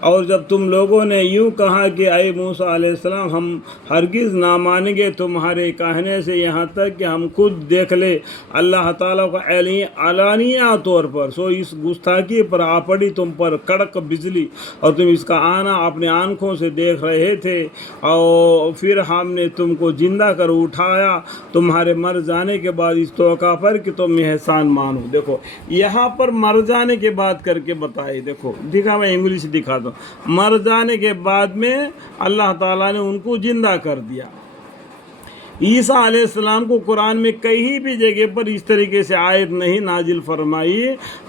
اور جب تم لوگوں نے یوں کہا کہ اے موسیٰ علیہ السلام ہم ہرگز نہ مانیں گے تمہارے کہنے سے یہاں تک کہ ہم خود دیکھ لیں اللہ تعالیٰ کو علانیہ طور پر، سو اس گستاخی پر آ پڑی تم پر کڑک بجلی اور تم اس کا آنا اپنے آنکھوں سے دیکھ رہے تھے، اور پھر ہم نے تم کو زندہ کر اٹھایا تمہارے مر جانے کے بعد اس توقع پر کہ تم احسان مانو۔ دیکھو یہاں پر مر جانے کے بعد کر کے بتائے، دیکھو دکھا، میں انگلش دکھاتا ہوں، مر جانے کے بعد میں اللہ تعالیٰ نے ان کو زندہ کر دیا۔ عیسیٰ علیہ السلام کو قرآن میں کہیں بھی جگہ پر اس طریقے سے آیت نہیں نازل فرمائی۔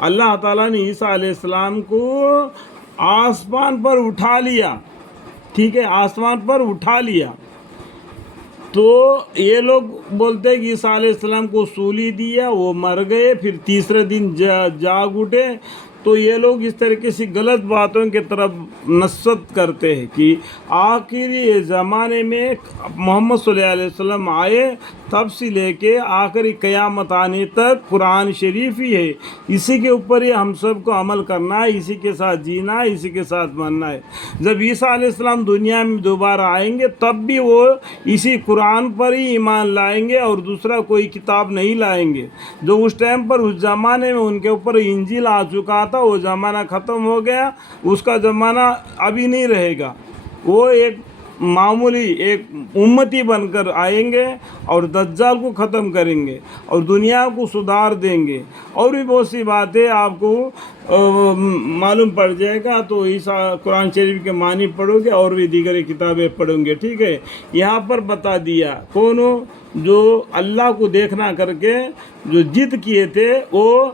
اللہ تعالیٰ نے عیسیٰ علیہ السلام کو آسمان پر اٹھا لیا، ٹھیک ہے، آسمان پر اٹھا لیا۔ تو یہ لوگ بولتے ہیں کہ عیسیٰ علیہ السلام کو سولی دیا، وہ مر گئے، پھر تیسرے دن جاگ اٹھے۔ تو یہ لوگ اس طریقے سے غلط باتوں کی طرف نصت کرتے ہیں کہ آخری زمانے میں محمد صلی اللہ علیہ وسلم آئے، تب سے لے کے آخری قیامت آنے تک قرآن شریف ہی ہے، اسی کے اوپر ہی ہم سب کو عمل کرنا ہے، اسی کے ساتھ جینا ہے، اسی کے ساتھ مرنا ہے۔ جب عیسیٰ علیہ السلام دنیا میں دوبارہ آئیں گے تب بھی وہ اسی قرآن پر ہی ایمان لائیں گے اور دوسرا کوئی کتاب نہیں لائیں گے۔ جو اس ٹائم پر اس زمانے میں ان کے اوپر انجیل آ چکا تھا، وہ زمانہ ختم ہو گیا، اس کا زمانہ ابھی نہیں رہے گا۔ وہ ایک معمولی ایک امتی بن کر آئیں گے اور دجال کو ختم کریں گے اور دنیا کو سدھار دیں گے، اور بھی بہت سی باتیں آپ کو معلوم پڑ جائے گا۔ تو اس قرآن شریف کے معنی پڑھو گے اور بھی دیگر کتابیں پڑھیں گے، ٹھیک ہے۔ یہاں پر بتا دیا کون جو اللہ کو دیکھنا کر کے جو ضد کیے تھے، وہ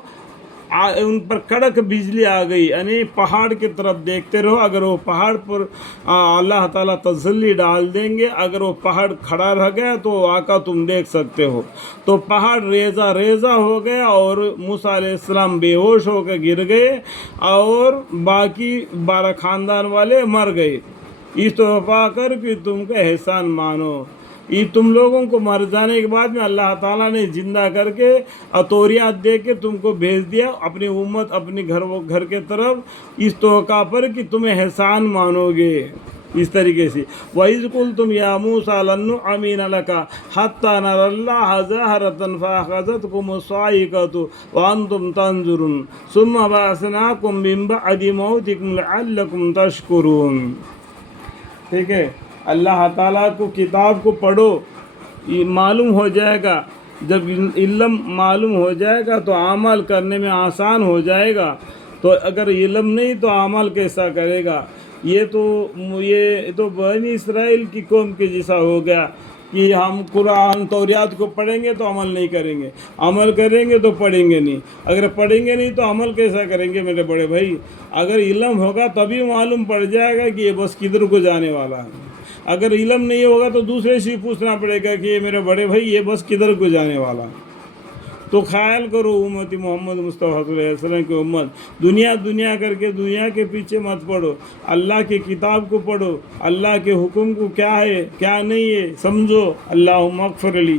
ان پر کڑک بجلی آ گئی، یعنی پہاڑ کی طرف دیکھتے رہو، اگر وہ پہاڑ پر اللہ تعالیٰ تسلی ڈال دیں گے، اگر وہ پہاڑ کھڑا رہ گیا تو واقعہ تم دیکھ سکتے ہو۔ تو پہاڑ ریزہ ریزہ ہو گیا اور موسیٰ علیہ السلام بے ہوش ہو کے گر گئے اور باقی 12 خاندان والے مر گئے۔ اس تو پا کر کہ تم کا احسان مانو، یہ تم لوگوں کو مر جانے کے بعد میں اللہ تعالیٰ نے زندہ کر کے عطوریات دے کے تم کو بھیج دیا اپنی امت، اپنے گھر کے طرف، اس توقع پر کہ تم احسان مانو گے۔ اس طریقے سے وَإِذْ قُلْتُمْ يَا مُوسَىٰ لَن نُّؤْمِنَ لَكَ حَتَّىٰ نَرَى اللَّهَ جَهْرَةً فَأَخَذَتْكُمُ الصَّاعِقَةُ وَأَنتُمْ تَنظُرُونَ ثُمَّ بَعَثْنَاكُم مِّن بَعْدِ مَوْتِكُمْ لَعَلَّكُمْ تَشْكُرُونَ۔ ٹھیک ہے، اللہ تعالیٰ کو کتاب کو پڑھو، یہ معلوم ہو جائے گا۔ جب علم معلوم ہو جائے گا تو عمل کرنے میں آسان ہو جائے گا۔ تو اگر علم نہیں تو عمل کیسا کرے گا؟ یہ تو بنی اسرائیل کی قوم کے جیسا ہو گیا کہ ہم قرآن توریات کو پڑھیں گے تو عمل نہیں کریں گے، عمل کریں گے تو پڑھیں گے نہیں، اگر پڑھیں گے نہیں تو عمل کیسا کریں گے؟ میرے بڑے بھائی، اگر علم ہوگا تبھی معلوم پڑ جائے گا کہ یہ بس کدھر کو جانے والا ہے۔ اگر علم نہیں ہوگا تو دوسرے سے پوچھنا پڑے گا کہ یہ میرے بڑے بھائی یہ بس کدھر کو جانے والا ہے۔ تو خیال کرو امت محمد مصطفیٰ صلی اللہ علیہ وسلم کی امت، دنیا کر کے دنیا کے پیچھے مت پڑھو، اللہ کی کتاب کو پڑھو، اللہ کے حکم کو کیا ہے کیا نہیں ہے سمجھو۔ اللہم اغفر لی۔